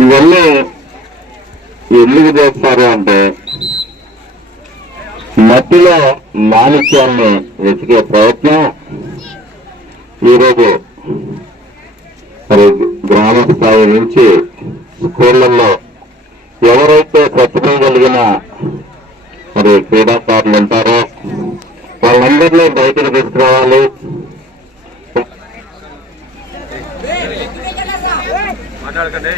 ఇవన్నీ ఎందుకు చేస్తారు అంటే మట్టిలో మాణిక్యాన్ని వెతికే ప్రయత్నం ఈరోజు మరి గ్రామ స్థాయి నుంచి స్కూళ్ళల్లో ఎవరైతే ప్రస్తుతం కలిగిన మరి క్రీడాకారులు ఉంటారో వాళ్ళందరినీ బయటకు తీసుకురావాలి. మాట్లాడకండి.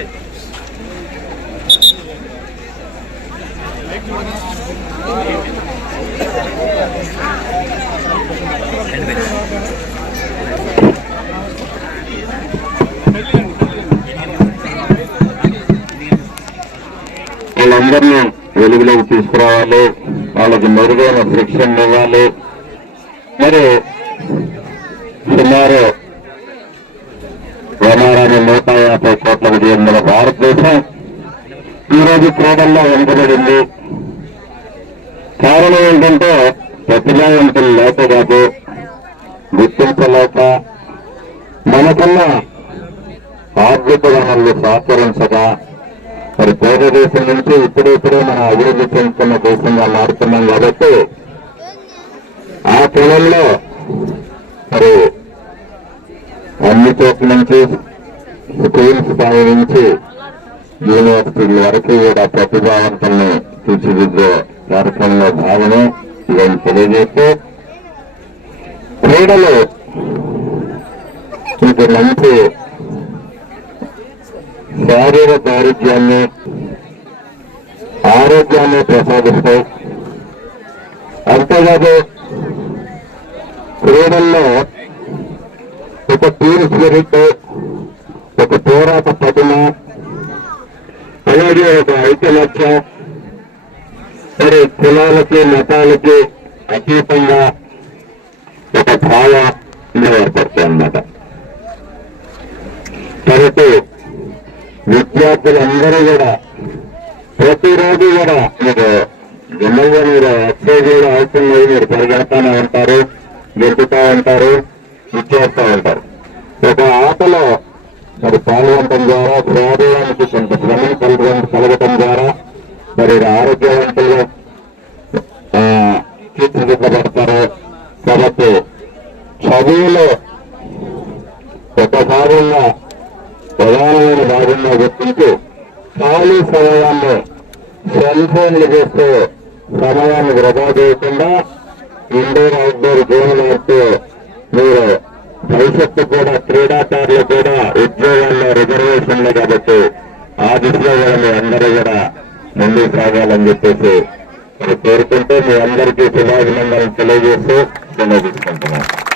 వాళ్ళందరినీ వెలుగులోకి తీసుకురావాలి. వాళ్ళకి మెరుగైన శిక్షణ ఇవ్వాలి. మరి సుమారు యాభై కోట్ల విజయం గల భారతదేశం ఈరోజు క్రీడల్లో వెనుకబడింది. కారణం ఏంటంటే ప్రతిభావంతులు లేక కాదు గుర్తించలేక మనకున్న ఆర్థిక వనరులు సహకరించక మరి పేద దేశం నుంచి ఇప్పుడిప్పుడే మనం అభివృద్ధి చెందుతున్న దేశంగా మారుతున్నాం కాబట్టి ఆ పిల్లల్లో మరి అన్ని చోట్ల నుంచి స్కూల్ స్థాయి నుంచి యూనివర్సిటీల వరకు కూడా ప్రతిభావంతులను తీర్చిదిద్దే కార్యక్రమంలో భాగమే ఇవన్నీ తెలియజేస్తూ క్రీడలు మీకు మంచి శారీర దారిద్ర్యాన్ని ఆరోగ్యాన్ని ప్రసాదిస్తాయి. అంతేకాదు క్రీడల్లో ఒక టీమ్ స్పిరిట్ పోరాట పటిమ అలాగే ఒక ఐక్యలక్ష్యం మరి కులాలకి మతాలకి అతీతంగా ఒక భావ ఏర్పడతాయి అన్నమాట. కాబట్టి విద్యార్థులందరూ కూడా ప్రతిరోజు కూడా మీరు జనరల్గా మీరు ఎక్సైజ్ కూడా అవసరం లేదు మీరు పరిగెడతానే ఉంటారు గెలుపుతా ఉంటారు ఇచ్చేస్తూ ఉంటారు. ఒక ఆటలో మరి పాల్గొనడం ద్వారా శరీరానికి కొంత శ్రమను కలగడం కలగటం ద్వారా మరి ఆరోగ్యవంతులు తీర్చిదిద్దబడతారు. కాబట్టి చదువులో ఒక భాగంగా ప్రధానమైన భాగంగా గుర్తించి ఖాళీ సమయాన్ని సెల్ ఫోన్లు చేస్తూ సమయాన్ని వృధా చేయకుండా ఇండోర్ అవుట్డోర్ గేమ్లు ఆడుతూ మీరు భవిష్యత్తు కూడా క్రీడాకారులు కూడా ఉద్యోగాల్లో రిజర్వేషన్లు కాబట్టి ఆ దిశలో కూడా మీ అందరూ కూడా ముందుకు సాగాలని చెప్పేసి కోరుకుంటే మీ అందరికీ శుభాభినందనలు తెలియజేస్తూ సెలవు